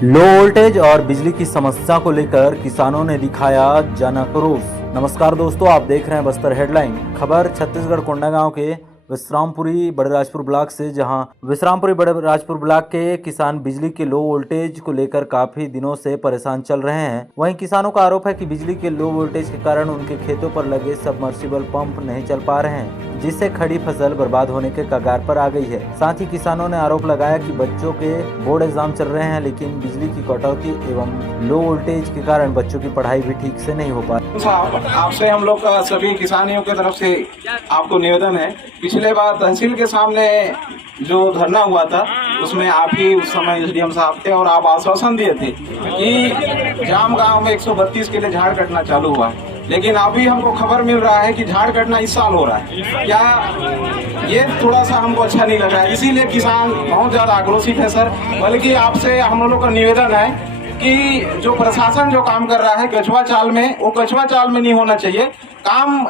Low voltage और बिजली की समस्या को लेकर किसानों ने दिखाया जन आक्रोश। नमस्कार दोस्तों, आप देख रहे हैं बस्तर हेडलाइन। खबर छत्तीसगढ़ कोंडागांव के विश्रामपुरी बड़े राजपुर ब्लॉक से, जहां विश्रामपुरी बड़े राजपुर ब्लॉक के किसान बिजली के लो वोल्टेज को लेकर काफी दिनों से परेशान चल रहे हैं। वहीं किसानों का आरोप है कि बिजली के लो वोल्टेज के कारण उनके खेतों पर लगे सबमर्सिबल पंप नहीं चल पा रहे हैं, जिससे खड़ी फसल बर्बाद होने के कगार पर आ गई है। साथ ही किसानों ने आरोप लगाया कि बच्चों के बोर्ड एग्जाम चल रहे हैं, लेकिन बिजली की कटौती एवं लो वोल्टेज के कारण बच्चों की पढ़ाई भी ठीक से नहीं हो पा रही। आपसे हम लोग का सभी किसानियों की तरफ से आपको निवेदन है, पिछले बार तहसील के सामने जो धरना हुआ था उसमें आप ही उस समय एसडीएम साहब थे और आप आश्वासन दिए थे कि जाम गांव में 132 के लिए झाड़ कटना चालू हुआ है, लेकिन अभी हमको खबर मिल रहा है कि झाड़ कटना इस साल हो रहा है। क्या ये थोड़ा सा हमको अच्छा नहीं लग रहा है, इसीलिए किसान बहुत ज्यादा आक्रोशित है सर। बल्कि आपसे हम लोग का निवेदन है कि जो प्रशासन जो काम कर रहा है कछुआ चाल में, वो कछुआ चाल में नहीं होना चाहिए। काम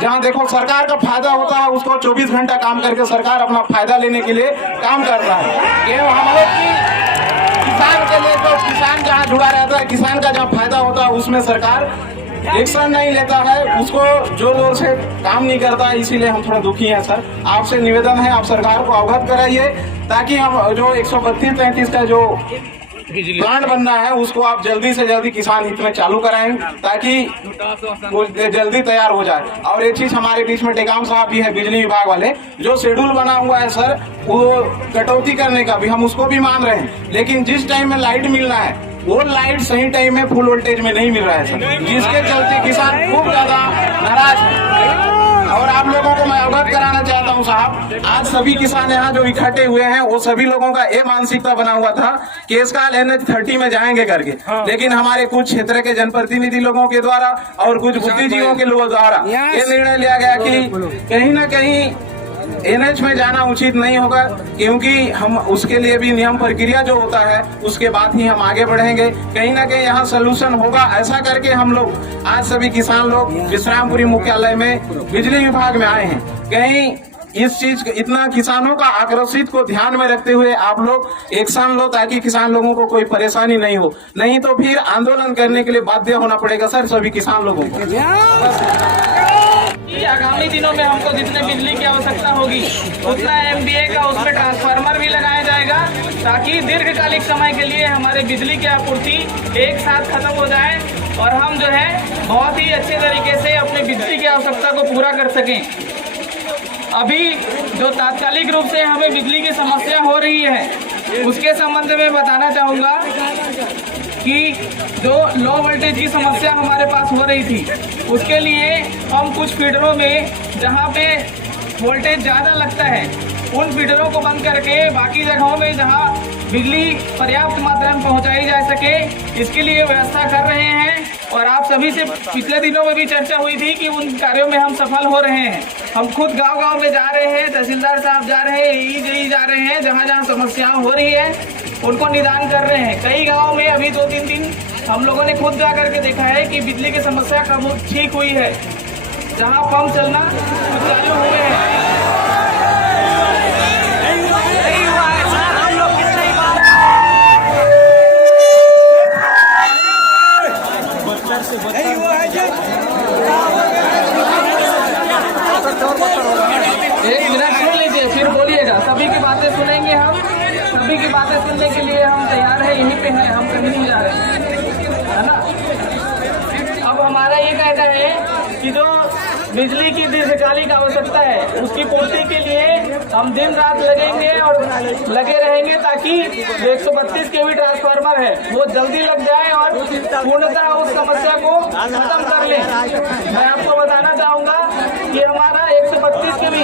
जहाँ देखो सरकार का फायदा होता है, उसको 24 घंटा काम करके सरकार अपना फायदा लेने के लिए काम करता है। ये हम लोग की किसान के लिए, तो किसान जहाँ जुड़ा रहता है, किसान का जहाँ फायदा होता है, उसमें सरकार एक्शन नहीं लेता है, उसको जोर जोर से काम नहीं करता है। इसीलिए हम थोड़ा दुखी हैं सर। आपसे निवेदन है, आप सरकार को अवगत कराइए ताकि हम जो 132-33 का जो प्लांट बनना है उसको आप जल्दी से जल्दी किसान हित में चालू कराएं ताकि वो जल्दी तैयार हो जाए। और एक चीज हमारे बीच में टेकाम साहब भी है, बिजली विभाग वाले, जो शेड्यूल बना हुआ है सर वो कटौती करने का भी हम उसको भी मान रहे हैं, लेकिन जिस टाइम में लाइट मिलना है वो लाइट सही टाइम में फुल वोल्टेज में नहीं मिल रहा है सर, जिसके चलते किसान खूब ज्यादा नाराज है। और आप लोगों को मैं अवगत कराना चाहता हूं साहब, आज सभी किसान यहाँ जो इकट्ठे हुए हैं वो सभी लोगों का ये मानसिकता बना हुआ था कि इसका NH30 में जाएंगे करके, लेकिन हमारे कुछ क्षेत्र के जनप्रतिनिधि लोगों के द्वारा और कुछ बुद्धिजीवियों के लोगों द्वारा ये निर्णय लिया गया कि कहीं ना कहीं NH में जाना उचित नहीं होगा, क्योंकि हम उसके लिए भी नियम प्रक्रिया जो होता है उसके बाद ही हम आगे बढ़ेंगे। कहीं ना कहीं यहाँ सोल्यूशन होगा, ऐसा करके हम लोग आज सभी किसान लोग विश्रामपुरी मुख्यालय में बिजली विभाग में आए हैं। कहीं इस चीज इतना किसानों का आक्रोशित को ध्यान में रखते हुए आप लोग एक्शन लो ताकि किसान लोगों को कोई परेशानी नहीं हो, नहीं तो फिर आंदोलन करने के लिए बाध्य होना पड़ेगा सर सभी किसान लोगों को। आगामी दिनों में हमको जितने बिजली की आवश्यकता होगी उतना MVA का उसमें ट्रांसफार्मर भी लगाया जाएगा ताकि दीर्घकालिक समय के लिए हमारे बिजली की आपूर्ति एक साथ खत्म हो जाए और हम जो है बहुत ही अच्छे तरीके से अपनी बिजली की आवश्यकता को पूरा कर सकें। अभी जो तात्कालिक रूप से हमें बिजली की समस्या हो रही है उसके संबंध में बताना चाहूँगा कि जो लो वोल्टेज की समस्या हमारे पास हो रही थी उसके लिए हम कुछ फीडरों में जहाँ पे वोल्टेज ज़्यादा लगता है उन फीडरों को बंद करके बाकी जगहों में जहाँ बिजली पर्याप्त मात्रा में पहुँचाई जा सके इसके लिए व्यवस्था कर रहे हैं। और आप सभी से पिछले दिनों में भी चर्चा हुई थी कि उन कार्यों में हम सफल हो रहे हैं। हम खुद गांव-गांव में जा रहे हैं, तहसीलदार साहब जा रहे हैं, AE जा रहे हैं, जहाँ जहाँ समस्याएं हो रही है उनको निदान कर रहे हैं। कई गाँव में अभी 2-3 दिन हम लोगों ने खुद जा करके देखा है कि बिजली की समस्या कब ठीक हुई है, जहाँ पंप चलना चालू हुए हैं। एक मिनट सुन लीजिए फिर बोलिएगा, सभी की बातें सुनेंगे हम, सभी की बातें सुनने के लिए हम तैयार हैं, यहीं पे हैं, हम कहीं नहीं जा रहे है ना। अब हमारा ये कहना है कि जो बिजली की दीर्घकालिक आवश्यकता है उसकी पूर्ति के लिए हम दिन रात लगेंगे और लगे रहेंगे ताकि 132 kV ट्रांसफार्मर है वो जल्दी लग जाए और पूर्णतः उस समस्या को खत्म कर ले। मैं आपको बताना चाहूंगा कि हमारा 132 kV